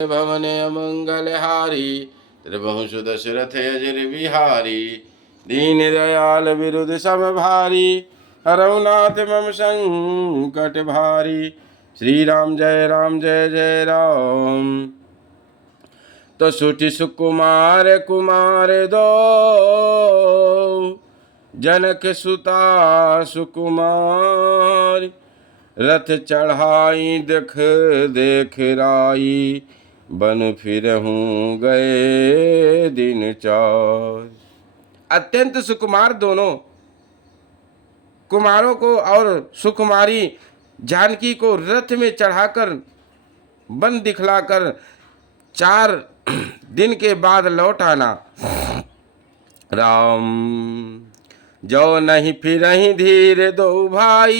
भवन अमंगलहारी त्रिभुवन दशरथ अजर बिहारी दीन दयाल विरुद्ध समभारी हरौ नाथ मम संकट भारी। श्री राम जय जय राम। तो सुटि सुकुमार कुमार दो जनक सुता सुकुमार रथ चढ़ाई देख देख राई बन फिरहूँ गए दिन चार। अत्यंत सुकुमार दोनों कुमारों को और सुकुमारी जानकी को रथ में चढ़ाकर बन दिखलाकर 4 दिन के बाद लौट आना। राम जो नहीं फिरहि धीर दो भाई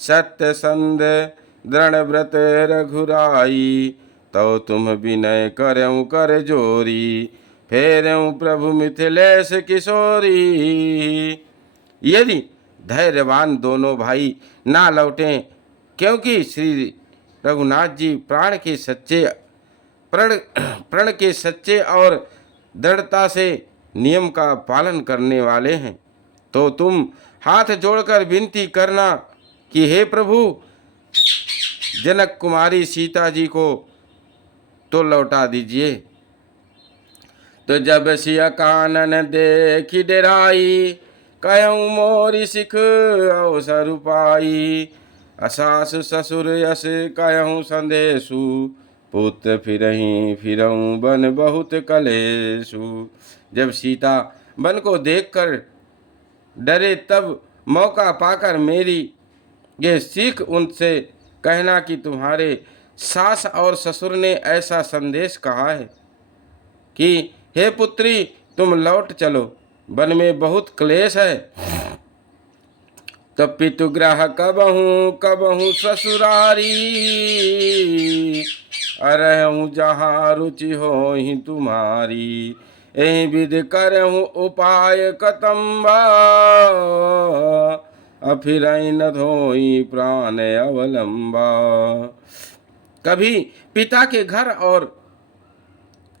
सत्य संद दृढ़ व्रत रघुराई तो तुम विनय करऊँ कर जोरी फेरऊँ प्रभु मिथिलेश किशोरी। यदि धैर्यवान दोनों भाई ना लौटें क्योंकि श्री रघुनाथ जी प्राण के सच्चे और दृढ़ता से नियम का पालन करने वाले हैं, तो तुम हाथ जोड़कर विनती करना कि हे प्रभु जनक कुमारी सीता जी को तो लौटा दीजिए। तो जब सिया कानन देखी डेराई कहूँ मोरी सिख अवसर पाई असासु ससुर यस कहूँ संदेशु पुत्र फिरऊँ बन बहुत कलेशु। जब सीता बन को देखकर डरे तब मौका पाकर मेरी ये सीख उनसे कहना कि तुम्हारे सास और ससुर ने ऐसा संदेश कहा है कि हे पुत्री तुम लौट चलो, वन में बहुत क्लेश है। तब पितुग्रह कबहूँ ससुरारी अरहूँ जहाँ रुचि हो ही तुम्हारी एहि विधि करहूँ उपाय कतम्बा अफिरई न धोई प्राण अवलंबा। कभी पिता के घर और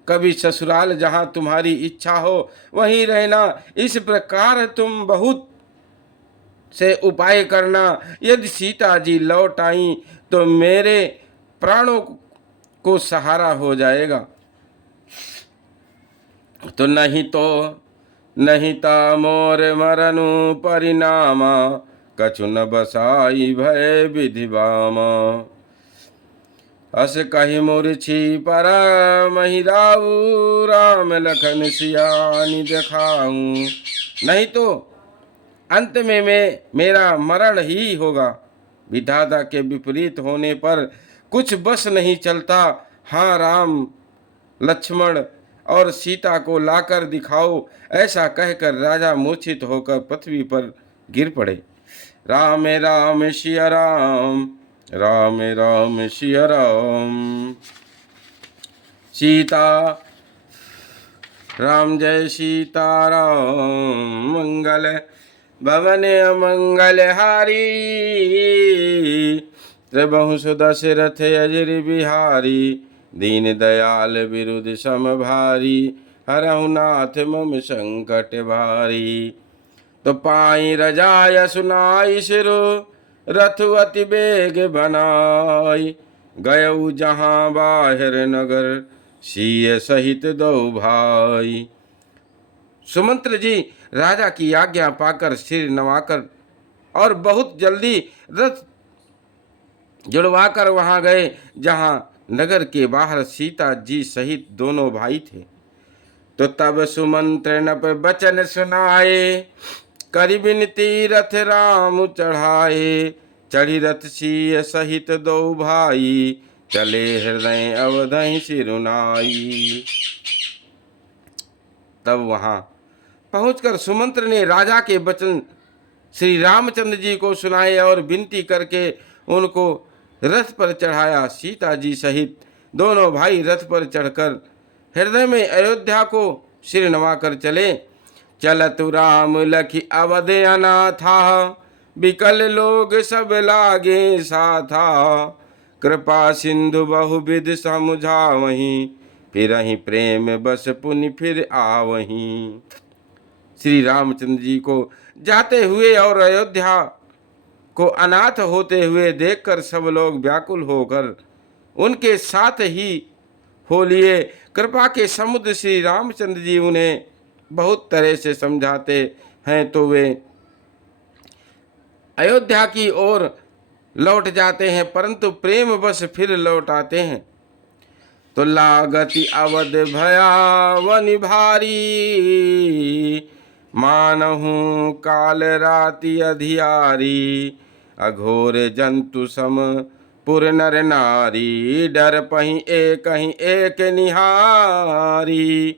कभी ससुराल जहाँ तुम्हारी इच्छा हो वहीं रहना, इस प्रकार तुम बहुत से उपाय करना। यदि सीता जी लौट आई तो मेरे प्राणों को सहारा हो जाएगा, तो नहीं ता मोर मरनु परिणामा कछु न बसाई भय विधि बामा। अस कही मूर्छी परा महिराऊ राम लखन सियानी दिखाऊं। नहीं तो अंत में मेरा मरण ही होगा। विधाता के विपरीत होने पर कुछ बस नहीं चलता। हाँ राम लक्ष्मण और सीता को लाकर दिखाओ, ऐसा कहकर राजा मूर्छित होकर पृथ्वी पर गिर पड़े। राम राम सिया राम राम राम सिया राम। सीता राम जय सीता राम मंगल भवन अमंगल हारी त्रिभुवन दशरथ अजर बिहारी दीन दयाल विरुद्ध समभारी हरहु नाथ मम संकट भारी। तो पाई रजाय सुनाई सिरु रथु अति बेग बनाई गयऊ जहाँ बाहिर नगर सिय सहित दो भाई। सुमंत्र जी राजा की आज्ञा पाकर सिर नवाकर और बहुत जल्दी रथ जुड़वाकर वहां गए जहां नगर के बाहर सीता जी सहित दोनों भाई थे। तो तब सुमंत्र नप बचन सुनाए करि बिनती रथ राम चढ़ाए चढ़ी रथ सिय सहित दो भाई चले हृदय अवधि सिरुनाई। तब वहां पहुंचकर सुमंत्र ने राजा के वचन श्री रामचंद्र जी को सुनाए और विनती करके उनको रथ पर चढ़ाया। सीता जी सहित दोनों भाई रथ पर चढ़कर हृदय में अयोध्या को सिर नवाकर चले। चलतु राम लखी अवध अनाथा विकल लोग सब लागे साथा कृपा सिंधु बहुविध समुझावहीं, फिरहि प्रेम बस पुनि फिर आवहीं। श्री रामचंद्र जी को जाते हुए और अयोध्या को अनाथ होते हुए देखकर सब लोग व्याकुल होकर उनके साथ ही हो लिए। कृपा के समुद्र श्री रामचंद्र जी उन्हें बहुत तरह से समझाते हैं तो वे अयोध्या की ओर लौट जाते हैं, परंतु प्रेम बस फिर लौट आते हैं। तो लागति अवध भयावनि भारी, मानहु काल राति अधियारी, अघोर जंतु सम पुर नर नारी, डर पही एक निहारी।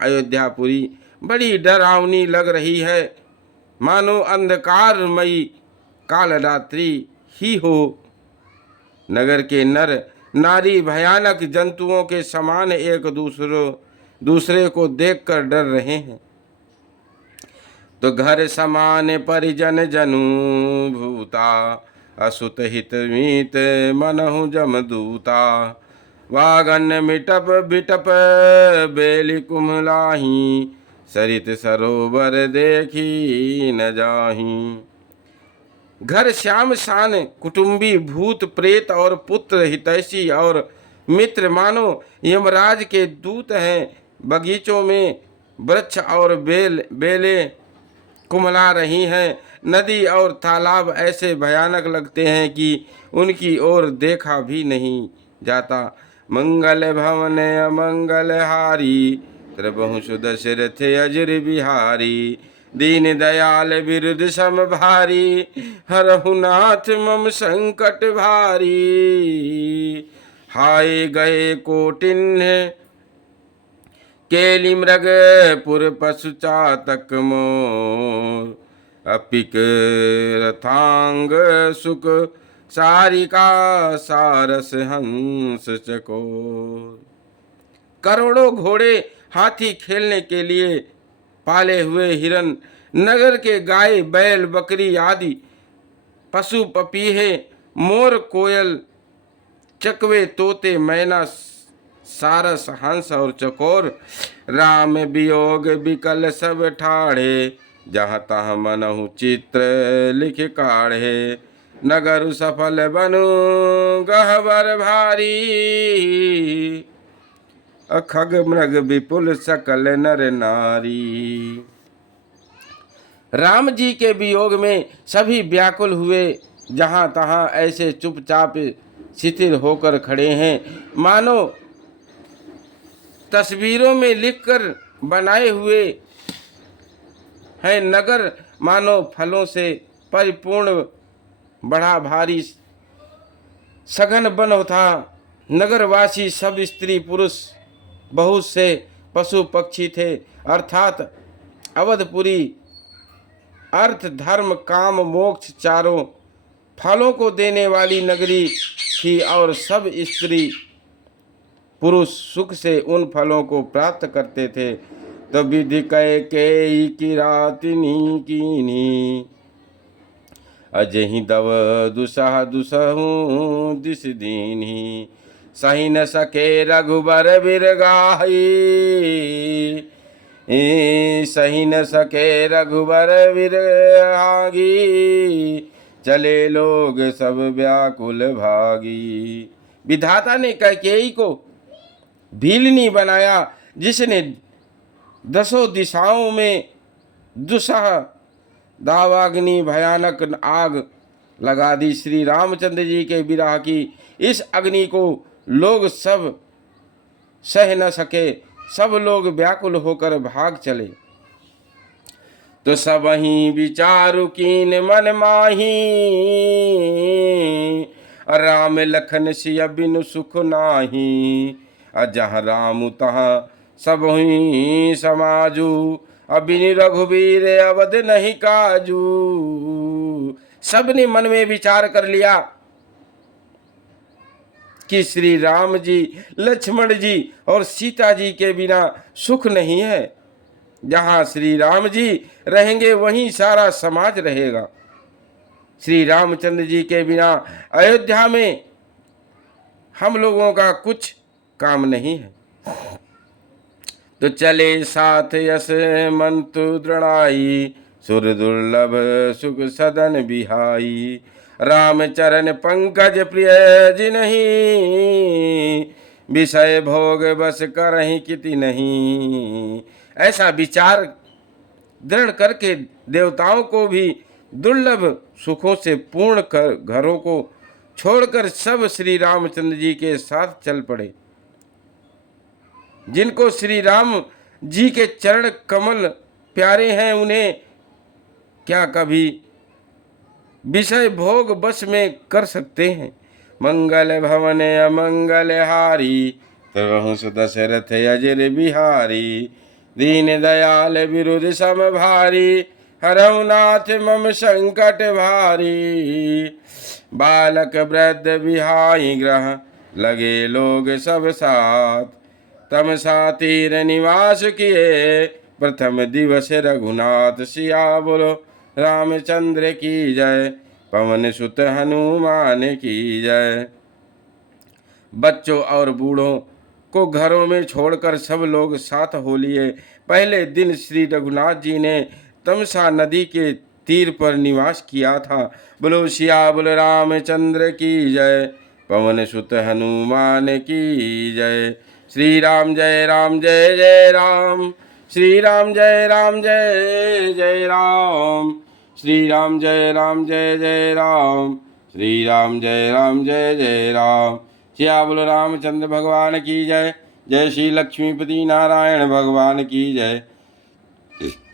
अयोध्यापुरी बड़ी डरावनी लग रही है, मानो अंधकारमयी काल रात्रि ही हो। नगर के नर नारी भयानक जंतुओं के समान एक दूसरे को देखकर डर रहे हैं। तो घर समान परिजन जनु भूता, असुत हित मीत मनहु जमदूता, वागन मिटप बिटप बेली कुम्हलाही, सरित सरोवर देखी न जाही। घर श्याम शान कुटुंबी भूत प्रेत और पुत्र हितैषी और मित्र मानो यमराज के दूत हैं। बगीचों में वृक्ष और बेले कुमला रही हैं। नदी और तालाब ऐसे भयानक लगते हैं कि उनकी ओर देखा भी नहीं जाता। मंगल भवन अमंगल हारी, त्रिभुवन सुदशरथ अजर बिहारी, दीन दयाल बिरुद सम भारी, हरहु नाथ मम संकट भारी। हाय गए कोटिन्ह केली मृग पुर पशु चातक मोर, अपिक रथांग सुख सारिका सारस हंस चकोर। करोड़ों घोड़े हाथी खेलने के लिए पाले हुए हिरन, नगर के गाय बैल बकरी आदि पशु पपीहे, मोर कोयल चकवे तोते मैना सारस हंस और चकोर, राम वियोग विकल सब ठाढ़े, जहाँ तहाँ मनहु चित्र लिख काढ़े, नगर सफल बनु गहबर भारी, अखग मृग विपुल सकल नर नारी। राम जी के वियोग में सभी व्याकुल हुए, जहाँ तहाँ ऐसे चुपचाप शिथिल होकर खड़े हैं, मानो तस्वीरों में लिखकर बनाए हुए हैं। नगर मानो फलों से परिपूर्ण बड़ा भारी सघन वन था। नगरवासी सब स्त्री पुरुष बहुत से पशु पक्षी थे, अर्थात अवधपुरी अर्थ धर्म काम मोक्ष चारों फलों को देने वाली नगरी थी और सब स्त्री पुरुष सुख से उन फलों को प्राप्त करते थे। तो विधि कह के किरातिनी कीनी, अजहि दव दुसह दुसहु दिस दीनी, सही न सके रघुबर बिरगाही, सही न सके रघुबर बिरहागी, चले लोग सब व्याकुल भागी। विधाता ने कैकेयी को भीलनी बनाया, जिसने दसों दिशाओं में दुसह दावाग्नि भयानक आग लगा दी। श्री रामचंद्र जी के विरह की इस अग्नि को लोग सब सह न सके, सब लोग व्याकुल होकर भाग चले। तो सबहि विचारु कीन मन माही, राम लखन सिय बिनु सुख नाही, अजहाँ राम तहाँ सबहि समाजू, अबिन रघुबीर अवध नहीं काजू। सबने मन में विचार कर लिया कि श्री राम जी, लक्ष्मण जी और सीता जी के बिना सुख नहीं है। जहाँ श्री राम जी रहेंगे वहीं सारा समाज रहेगा। श्री रामचंद्र जी के बिना अयोध्या में हम लोगों का कुछ काम नहीं है। तो चले साथ यस मंतु दृढ़ाई, सुर दुर्लभ सुख सदन बिहाई। राम चरण पंकज प्रिय जिनहि, विषय भोग बस करहि किति नहीं। ऐसा विचार दृढ़ करके देवताओं को भी दुर्लभ सुखों से पूर्ण कर घरों को छोड़कर सब श्री रामचंद्र जी के साथ चल पड़े। जिनको श्री राम जी के चरण कमल प्यारे हैं, उन्हें क्या कभी विषय भोग बस में कर सकते हैं। मंगल भवन अमंगल हारी, तबहु दशरथ अजर बिहारी। दीन दयाल विरुद्ध सम भारी, हरहु नाथ मम संकट भारी। बालक वृद्ध बिहाई ग्रह, लगे लोग सब साथ। तम सातीर निवास किए, प्रथम दिवस रघुनाथ। सिया बोलो रामचंद्र की जय, पवन सुत हनुमान की जय। बच्चों और बूढ़ों को घरों में छोड़कर सब लोग साथ हो लिए। पहले दिन श्री रघुनाथ जी ने तमसा नदी के तीर पर निवास किया था। बोलो सियाबुल रामचंद्र की जय, पवन सुत हनुमान की जय। श्री राम जय जय राम, श्री राम जय जय राम। श्री राम जय जय राम, श्री राम जय जय राम। सियाबुल रामचंद्र भगवान की जय। जय श्री लक्ष्मीपति नारायण भगवान की जय।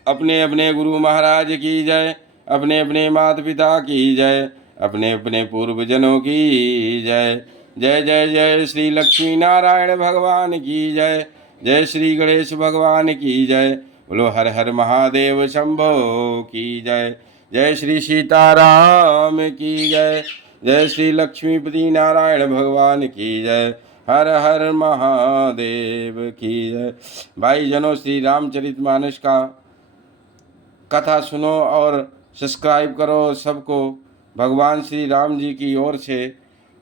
अपने अपने गुरु महाराज की जय, अपने अपने माता पिता की जय, अपने अपने पूर्वजनों की जय। जय जय जय श्री लक्ष्मी नारायण भगवान की जय। जय श्री गणेश भगवान की जय। बोलो हर हर महादेव शंभो की जय। जय श्री सीताराम की जय। जय श्री लक्ष्मीपति नारायण भगवान की जय। हर हर महादेव की जय। भाई जनों, श्री रामचरितमानस का कथा सुनो और सब्सक्राइब करो। सबको भगवान श्री राम जी की ओर से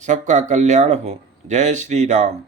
सबका कल्याण हो। जय श्री राम।